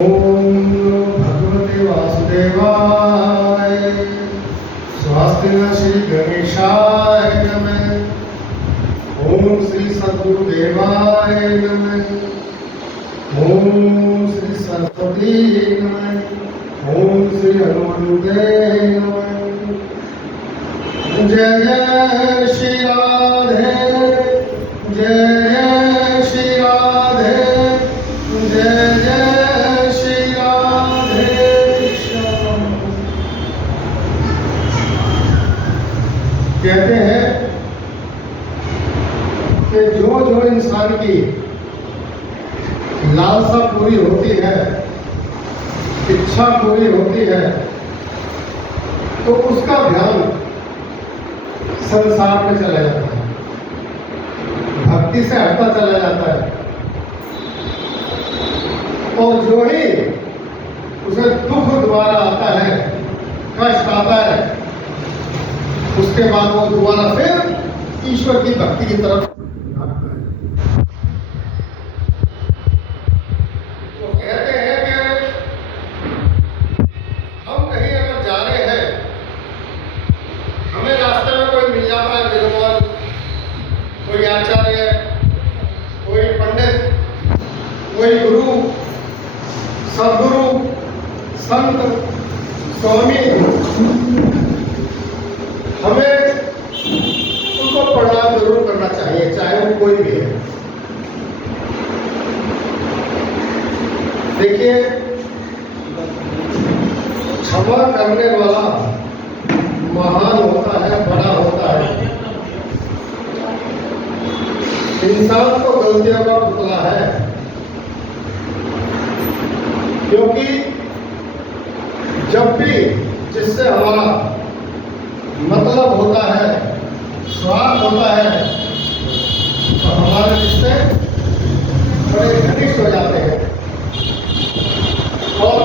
ओम भगवते वासुदेवाय स्वास्ति न श्री गणेशाय नमः। ओम श्री सद्गुरुदेवाय नमः। ओम श्री सरस्वती नमः। ओम श्री हनुमते नमः। जय जय श्री राधे, जय जय श्री राधे, जय जय श्री राधे श्याम। कहते हैं कि जो जो इंसान की लालसा पूरी होती है, इच्छा पूरी होती है, तो उसका ध्यान संसार में चला जाता है, भक्ति से हटता चला जाता है। और जो ही उसे दुख दोबारा आता है, कष्ट आता है, उसके बाद वो दोबारा फिर ईश्वर की भक्ति की तरफ भागता है। तो कहते हैं कि हम कहीं अगर जा रहे हैं, हमें रास्ते में कोई मिल जाता है विद्वान, कोई आचार्य, कोई पंडित, कोई गुरु, सदगुरु, संत, स्वामी, हमें उनको प्रणाम जरूर करना चाहिए, चाहे वो कोई भी है। देखिए, क्षमा करने वाला महान होता है, बड़ा होता है। इंसान तो गलतियों का पुतला है, क्योंकि जब भी जिससे हमारा मतलब होता है, स्वार्थ होता है, तो हमारे रिश्ते बड़े घनिष्ठ हो जाते हैं। और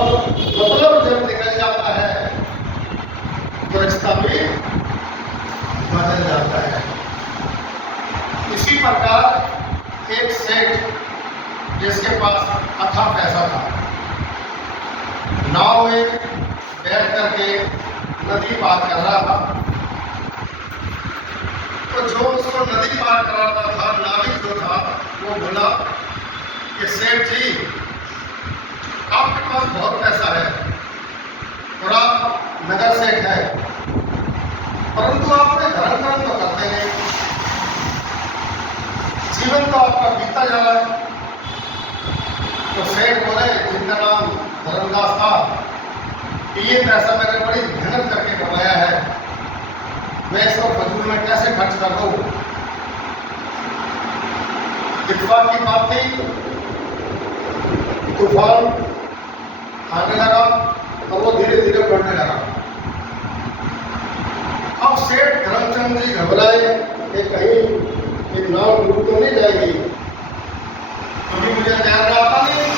मतलब जब निकल जाता है तो रिश्ता भी बदल जाता है। इसी प्रकार एक सेठ जिसके पास अथाह पैसा था, नाव में बैठ करके नदी पार कर रहा था। तो जो उसको नदी पार कराता था, नाविक जो था, वो बोला कि सेठ जी, आपके पास बहुत पैसा है और आप नगर सेठ है, परंतु आप कोई धर्म कर्म तो करते नहीं, जीवन तो आपका बीतता जा रहा है। तो सेठ बोले, जिनका नाम धर्मदास था, कि ये पैसा मैंने बड़ी मेहनत करके कमाया है, मैं इसको फजूल में कैसे खर्च कर दूं। इत्तेफाक की बात थी, तूफान आने लगा और वो धीरे धीरे बढ़ने लगा। अब सेठ धर्मचंद जी घबराए कि कहीं एक नाव डूब तो नहीं जाएगी, अभी मुझे तैरना आता नहीं।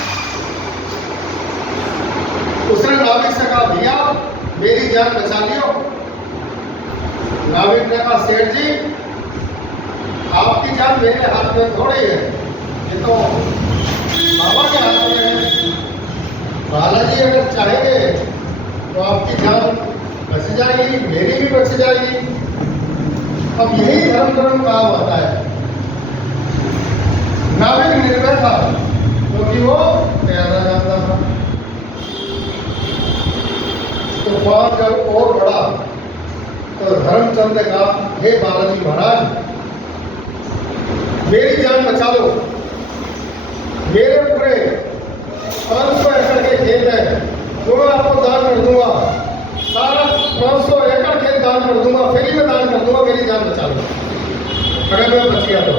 उसने नाविक से कहा, भैया मेरी जान बचा लियो। नाविक ने कहा, सेठ जी आपकी जान मेरे हाथ में थोड़ी है, ये तो बाबा के हाथ में है। बालाजी अगर चाहेंगे तो आपकी जान बच जाएगी, मेरी भी बच जाएगी। अब यही धर्म कर्म काम आता है। नाविक निर्भय था क्योंकि वो तैरना जानता था। तूफान जब और बढ़ा तो धर्मचंद ने कहा, हे बालाजी महाराज, मेरी जान बचा लो। मेरे पूरे 500 एकड़ के खेत है, जो मैं आपको दान कर दूंगा, सारा 500 एकड़ खेत दान कर दूंगा, फ्री में दान कर दूंगा, मेरी जान बचा लो। अगर मैं बच गया तो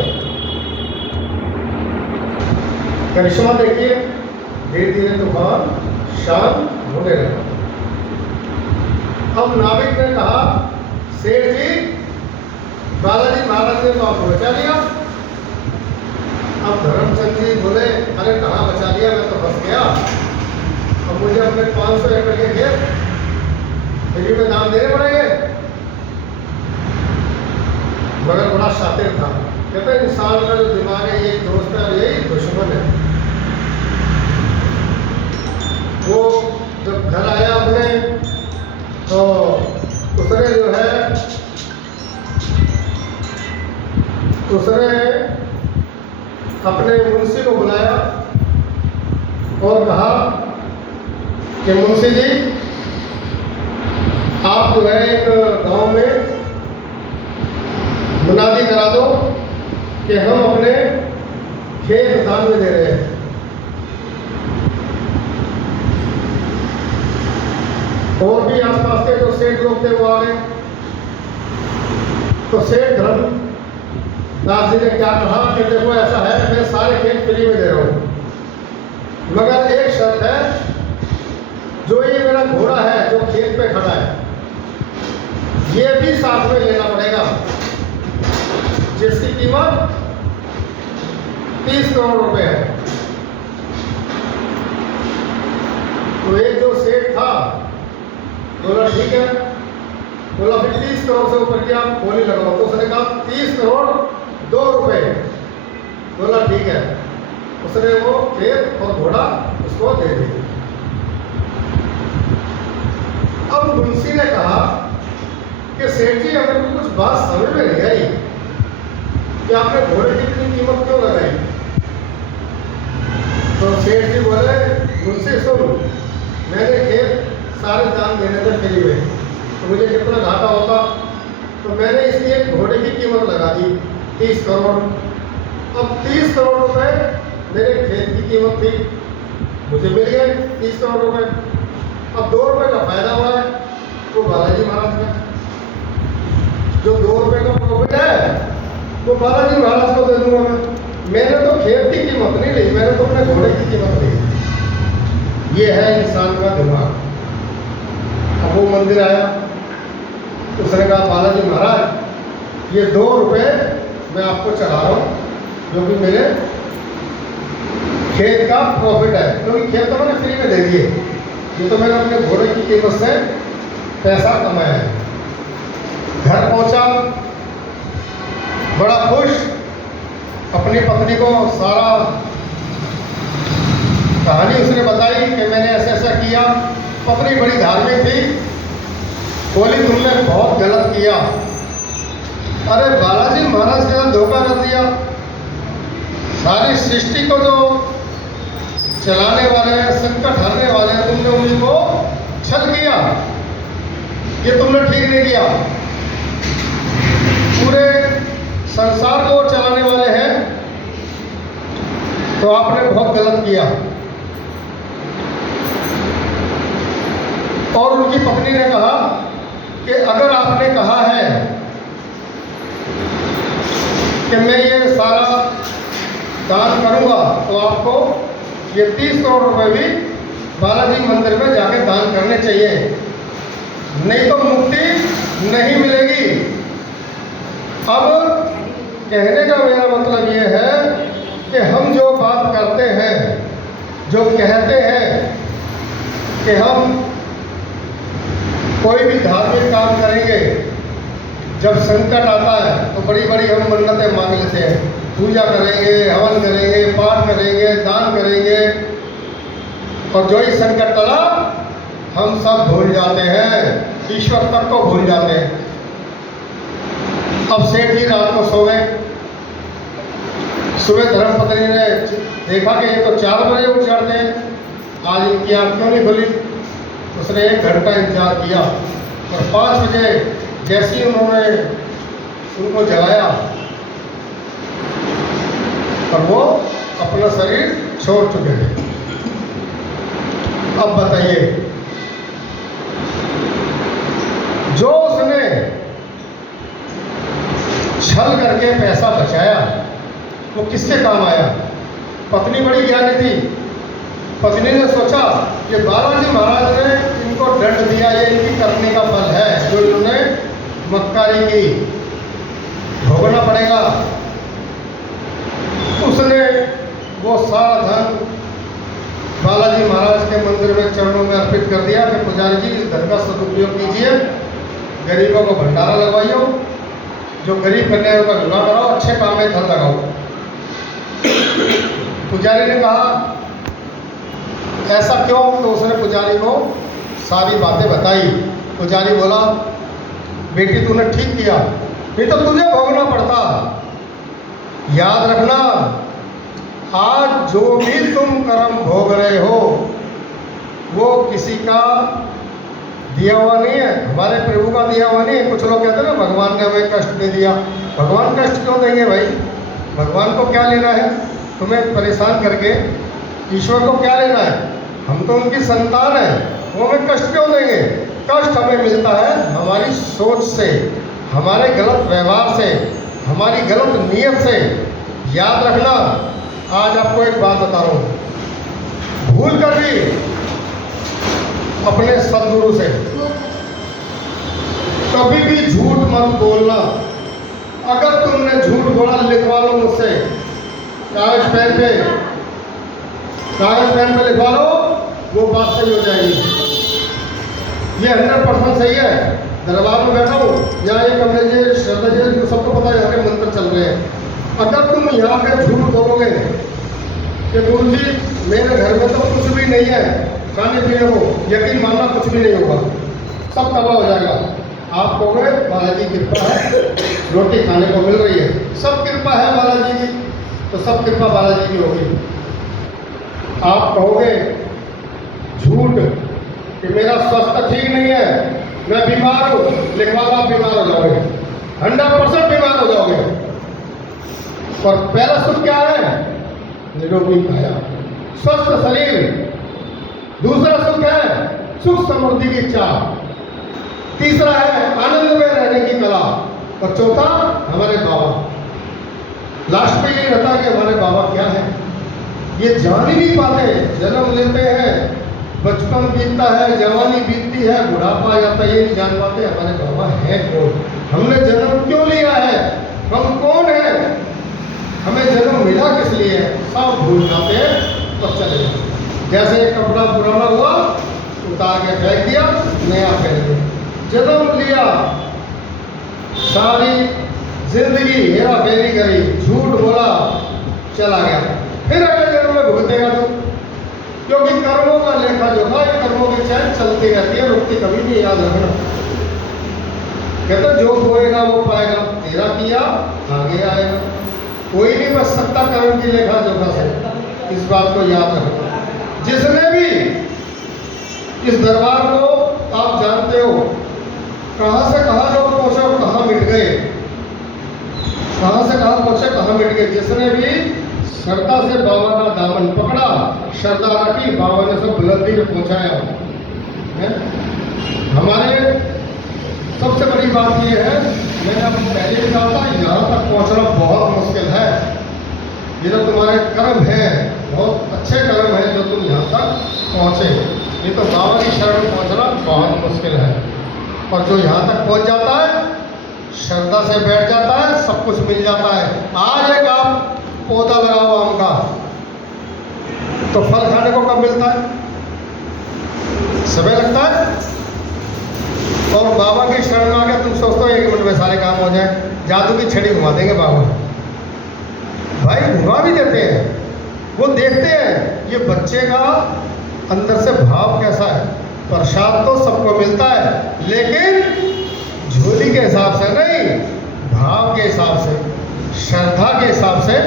करिश्मा देखिए, धीरे धीरे तूफान शांत होने लगा। अब नाविक ने कहा, सेठ जी बालाजी महाराज ने तो आपको बचा लिया। अब धर्मचंद जी बोले, अरे कहाँ बचा लिया, मैं तो फंस गया। अब मुझे अपने 500 एकड़ के खेत फ्री में दाम देने पड़ेंगे। मगर बड़ा शातिर था, कहते इंसान का जो दिमाग है, यही दोस्त है और यही दुश्मन है। वो जब घर आया अपने तो उसने जो है अपने मुंशी को बुलाया और कहा कि मुंशी जी, आप जो है एक गांव में मुनादी करा दो कि हम अपने खेत दान में दे रहे हैं। और भी आसपास के जो सेठ लोग थे वो आ गए। तो सेठ धर्मदास जी ने क्या कहा कि देखो ऐसा है, मैं सारे खेत फ्री में दे रहा हूँ, मगर एक शर्त है, जो ये मेरा घोड़ा है जो खेत पे खड़ा है ये भी साथ में लेना पड़ेगा, जिसकी कीमत 30 करोड़ रुपए है। तो एक जो सेठ था बोला ठीक है, बोला फिर 30 करोड़ से ऊपर की आप बोली लगाओ। तो उसने कहा 30 करोड़ 2 रुपए। बोला ठीक है। उसने वो खेत और घोड़ा उसको दे दिया। अब मुंशी ने कहा कि सेठ जी, हमें तो कुछ बात समझ में नहीं आई कि आपने घोड़े की इतनी कीमत क्यों लगाई। तो सेठ जी बोले, मुंशी सुन, मैंने खेत सारे दान देने थे फ्री में, तो मुझे कितना घाटा होता, तो मैंने इसलिए घोड़े की कीमत लगा दी 30 करोड़। अब 30 करोड़ रुपए मेरे खेत की कीमत थी, मुझे मिल गए 30 करोड़ रुपए। अब 2 रुपए का फायदा हुआ है वो बालाजी महाराज का। जो 2 रुपए का प्रॉफिट है वो बालाजी महाराज को दे दूंगा मैंने तो खेत की कीमत नहीं ली, मैंने तो अपने घोड़े की कीमत ली। ये है इंसान का दिमाग। अब वो मंदिर आया, उसने कहा बालाजी महाराज, ये 2 रुपए मैं आपको चढ़ा रहा हूँ, जो कि मेरे खेत का प्रॉफिट है, क्योंकि खेत तो मैंने फ्री में दे दिए, ये तो मैंने अपने घोड़े की कीमत से पैसा कमाया है। घर पहुंचा बड़ा खुश, अपनी पत्नी को सारा कहानी उसने बताई कि मैंने ऐसा ऐसा किया। पत्नी बड़ी धार्मिक थी, बोली तुमने बहुत गलत किया, अरे बालाजी महाराज के साथ धोखा कर दिया। सारी सृष्टि को जो चलाने वाले हैं, संकट हरने वाले हैं, तुमने उनको छल किया, ये तुमने ठीक नहीं किया। पूरे संसार को चलाने वाले हैं तो आपने बहुत गलत किया। और उनकी पत्नी ने कहा कि अगर आपने कहा है कि मैं ये सारा दान करूंगा तो आपको ये 30 करोड़ रुपए भी बालाजी मंदिर में जाके दान करने चाहिए, नहीं तो मुक्ति नहीं मिलेगी। अब कहने का मेरा मतलब ये है कि हम जो बात करते हैं, जो कहते हैं कि हम कोई भी धार्मिक काम करेंगे, जब संकट आता है तो बड़ी बड़ी हम मन्नतें मांग लेते हैं, पूजा करेंगे, हवन करेंगे, पाठ करेंगे, दान करेंगे, और जो ही संकट टला हम सब भूल जाते हैं, ईश्वर तक को भूल जाते हैं। अब सेठ जी रात को सो गए। सुबह धर्मपत्नी ने देखा कि ये तो 4 बजे उठ जाते हैं, आज इनकी आँख क्यों नहीं खुली। उसने 1 घंटा इंतजार किया और 5 बजे जैसे ही उन्होंने उनको जगाया और वो अपना शरीर छोड़ चुके थे। अब बताइए, जो उसने छल करके पैसा बचाया वो किसके काम आया। पत्नी बड़ी ज्ञानी थी, पत्नी ने सोचा कि बालाजी महाराज ने इनको दंड दिया, ये इनकी करने का फल है, जो इन्होंने मक्कारी की, भोगना पड़ेगा। उसने वो सारा धन बालाजी महाराज के मंदिर में चरणों में अर्पित कर दिया कि पुजारी जी इस धन का सदुपयोग कीजिए, गरीबों को भंडारा लगवाइयो, जो गरीब कन्याओं का विवाह कराओ, अच्छे काम में धन लगाओ। पुजारी ने कहा ऐसा क्यों? तो उसने पुजारी को सारी बातें बताई। पुजारी बोला, बेटी तूने ठीक किया, नहीं तो तुझे भोगना पड़ता। याद रखना, आज जो भी तुम कर्म भोग रहे हो वो किसी का दिया हुआ नहीं है, हमारे प्रभु का दिया हुआ नहीं है। कुछ लोग कहते हैं ना भगवान ने हमें कष्ट दे दिया। भगवान कष्ट क्यों देंगे भाई? भगवान को क्या लेना है तुम्हें परेशान करके? ईश्वर को क्या लेना है? हम तो उनकी संतान है, वो हमें कष्ट क्यों देंगे? कष्ट हमें मिलता है हमारी सोच से, हमारे गलत व्यवहार से, हमारी गलत नियत से। याद रखना, आज आपको एक बात बता रहा हूँ, भूल कर भी अपने सदगुरु से कभी भी झूठ मत बोलना। अगर तुमने झूठ बोला, लिखवा लो मुझसे, कागज पेन पे लिखवा लो, वो बात सही हो जाएगी। ये 100% सही है। दरबार में बैठा हूँ, यहाँ एक कमरे जी श्रद्धा जी सबको पता है यहाँ के मंत्र चल रहे हैं। अगर तुम यहाँ पे झूठ बोलोगे कि गुरु जी मेरे घर में तो कुछ भी नहीं है, खाने पीने को, यकीन मानना कुछ भी नहीं होगा, सब तबाह हो जाएगा। आप कहोगे बालाजी की कृपा है, रोटी खाने को मिल रही है, सब कृपा है बालाजी की, तो सब कृपा बालाजी की होगी। आप कहोगे झूठ कि मेरा स्वास्थ्य ठीक नहीं है, मैं बीमार हूँ, लिखवा लो, आप बीमार हो जाओगे, 100% बीमार हो जाओगे। और पहला सुख क्या है? निरोगी काया, स्वस्थ शरीर। दूसरा सुख है सुख समृद्धि की चाह। तीसरा है आनंद में रहने की कला। और चौथा हमारे बाबा। लास्ट में ये रहता है कि हमारे बाबा क्या है, ये जान ही नहीं पाते। जन्म लेते हैं, बचपन बीतता है, जवानी बीतती है, बुढ़ापा आ जाता है, ये नहीं जान पाते हमारे बाबा है कौन, हमने जन्म क्यों लिया है, हम कौन है, हमें जन्म मिला किस लिए है, सब भूल जाते हैं तो चले जाते। जैसे एक कपड़ा पुराना हुआ, उतार के फेंक दिया, नया पहन लिया। जन्म लिया, सारी जिंदगी हेरा फेरी करी, झूठ बोला, चला गया, फिर अगले जन्म में भुगतेगा तो, क्योंकि कर्मों का लेखा जोखा, कर्मों की चैन चलती रहती है, रुकती कभी नहीं। याद रखना, कहते जो बोएगा वो पाएगा, तेरा किया आगे आएगा, कोई नहीं बच सकता कर्म की लेखा जोखा से। इस बात को याद रखना। जिसने भी इस दरबार को आप जानते हो, कहां से कहां लोग पहुंचे और कहां मिट गए, कहां से कहां पहुंचे, कहां मिट गए। जिसने भी श्रद्धा से बाबा का दामन पकड़ा, श्रद्धा रखी, बाबा ने सब बुलंदी में पहुंचाया है। हमारे सबसे बड़ी बात ये है, मैंने आपको पहले भी कहा था, यहाँ तक पहुंचना बहुत मुश्किल है। ये जो तुम्हारे कर्म है, बहुत अच्छे कर्म है जो तुम यहाँ तक पहुँचे। ये तो बाबा की शरण में पहुँचना बहुत मुश्किल है। और जो यहाँ तक पहुँच जाता है, श्रद्धा से बैठ जाता है, सब कुछ मिल जाता है। आज एक आप पौधा लगाओ आम का, तो फल खाने को कब मिलता है? समय लगता है। और बाबा की शरण में आके तुम सोचते हो 1 मिनट में सारे काम हो जाए, जादू की छड़ी घुमा देंगे बाबा। भाई घुमा भी देते हैं, वो देखते हैं ये बच्चे का अंदर से भाव कैसा है। प्रसाद तो सबको मिलता है, लेकिन झोली के हिसाब से नहीं, भाव के हिसाब से, श्रद्धा के हिसाब से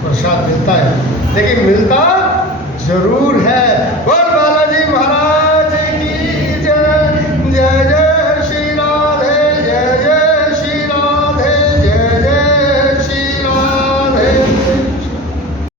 प्रसाद मिलता है। लेकिन मिलता जरूर है।